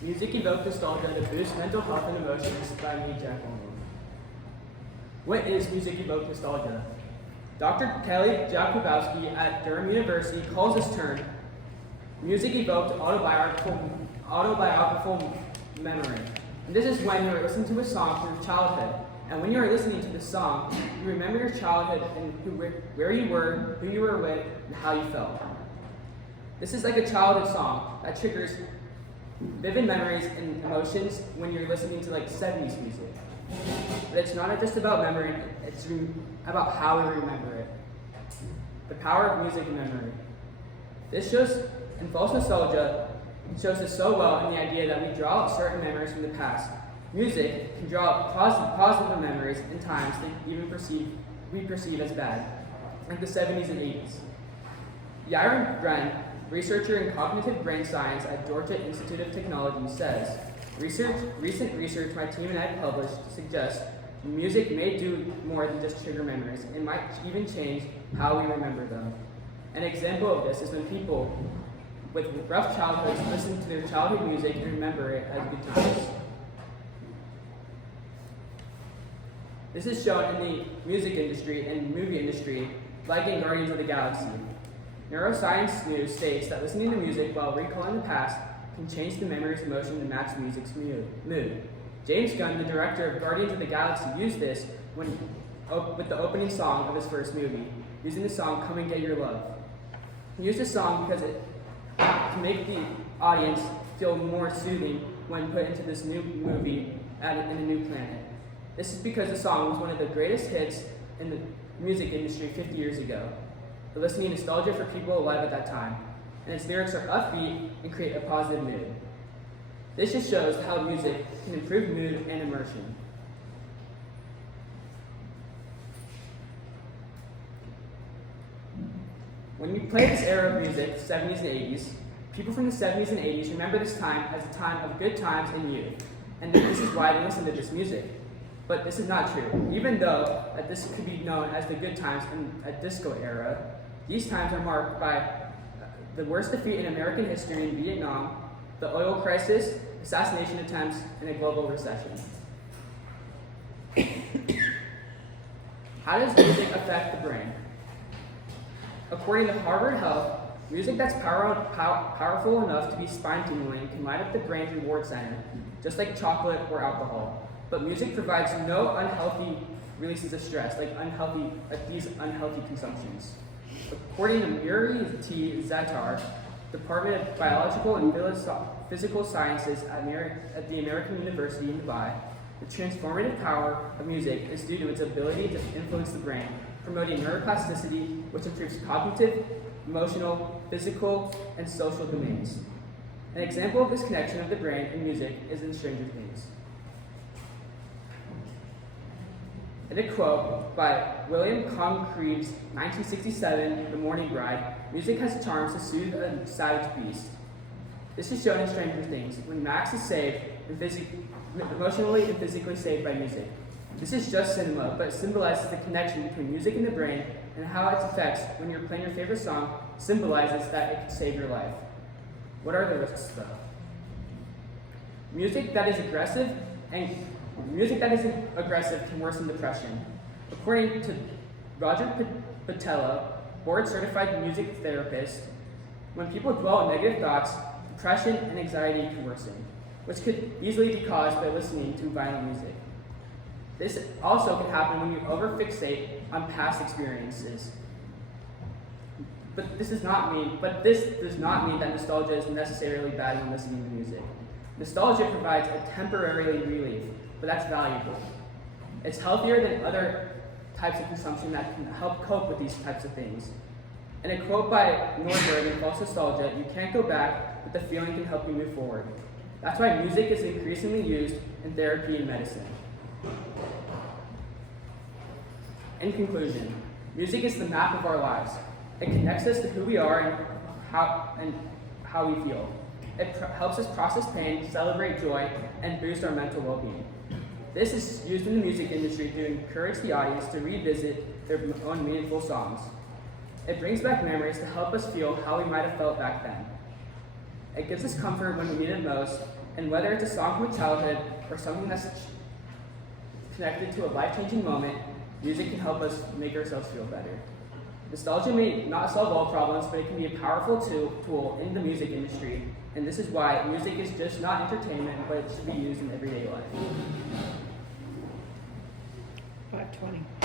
Music evoked nostalgia to boost mental health and emotions by me, Jack LumLung. What is music evoked nostalgia? Dr. Kelly Jakubowski at Durham University calls this term music evoked autobiographical memory. And this is when you are listening to a song from your childhood. And when you are listening to the song, you remember your childhood and where you were, who you were with, and how you felt. This is like a childhood song that triggers vivid memories and emotions when you're listening to like 70s music. But it's not just about memory, it's about how we remember it. The power of music and memory. This shows, in false nostalgia, shows us so well in the idea that we draw out certain memories from the past. Music can draw out positive memories in times that we perceive as bad, like the 70s and 80s. Yaron Bren, researcher in cognitive brain science at Georgia Institute of Technology, says, recent research my team and I published suggests music may do more than just trigger memories. It might even change how we remember them. An example of this is when people with rough childhoods listen to their childhood music and remember it as good times. This is shown in the music industry and movie industry, like in Guardians of the Galaxy. Neuroscience News states that listening to music while recalling the past can change the memory's emotion to match music's mood. James Gunn, the director of Guardians of the Galaxy, used this with the opening song of his first movie, using the song Come and Get Your Love. He used this song because it can make the audience feel more soothing when put into this new movie in a new planet. This is because the song was one of the greatest hits in the music industry 50 years ago, eliciting nostalgia for people alive at that time, and its lyrics are upbeat and create a positive mood. This just shows how music can improve mood and immersion. When we play this era of music, 70s and 80s, people from the 70s and 80s remember this time as a time of good times and youth, and this is why they listen to this music. But this is not true. Even though this could be known as the good times in a disco era, these times are marked by the worst defeat in American history in Vietnam, the oil crisis, assassination attempts, and a global recession. How does music affect the brain? According to Harvard Health, music that's powerful enough to be spine-tingling can light up the brain's reward center, just like chocolate or alcohol. But music provides no unhealthy releases of stress, like these unhealthy consumptions. According to Murray T. Zatar, Department of Biological and Physical Sciences at the American University in Dubai, the transformative power of music is due to its ability to influence the brain, promoting neuroplasticity, which improves cognitive, emotional, physical, and social domains. An example of this connection of the brain and music is in Stranger Things. In a quote by William Concreve's 1967 The Morning Bride, music has charms to soothe a savage beast. This is shown in Stranger Things, when Max is saved emotionally and physically saved by music. This is just cinema, but it symbolizes the connection between music and the brain, and how its effects when you're playing your favorite song symbolizes that it can save your life. What are the risks, though? Music that is aggressive can worsen depression. According to Roger Patella, board-certified music therapist, when people dwell on negative thoughts, depression and anxiety can worsen, which could easily be caused by listening to violent music. This also can happen when you overfixate on past experiences. This does not mean that nostalgia is necessarily bad when listening to music. Nostalgia provides a temporary relief, but that's valuable. It's healthier than other types of consumption that can help cope with these types of things. In a quote by Norberg in False Nostalgia, you can't go back, but the feeling can help you move forward. That's why music is increasingly used in therapy and medicine. In conclusion, music is the map of our lives. It connects us to who we are and how we feel. It helps us process pain, celebrate joy, and boost our mental well-being. This is used in the music industry to encourage the audience to revisit their own meaningful songs. It brings back memories to help us feel how we might have felt back then. It gives us comfort when we need it most, and whether it's a song from a childhood or something that's connected to a life-changing moment, music can help us make ourselves feel better. Nostalgia may not solve all problems, but it can be a powerful tool in the music industry, and this is why music is just not entertainment, but it should be used in everyday life. 5:20.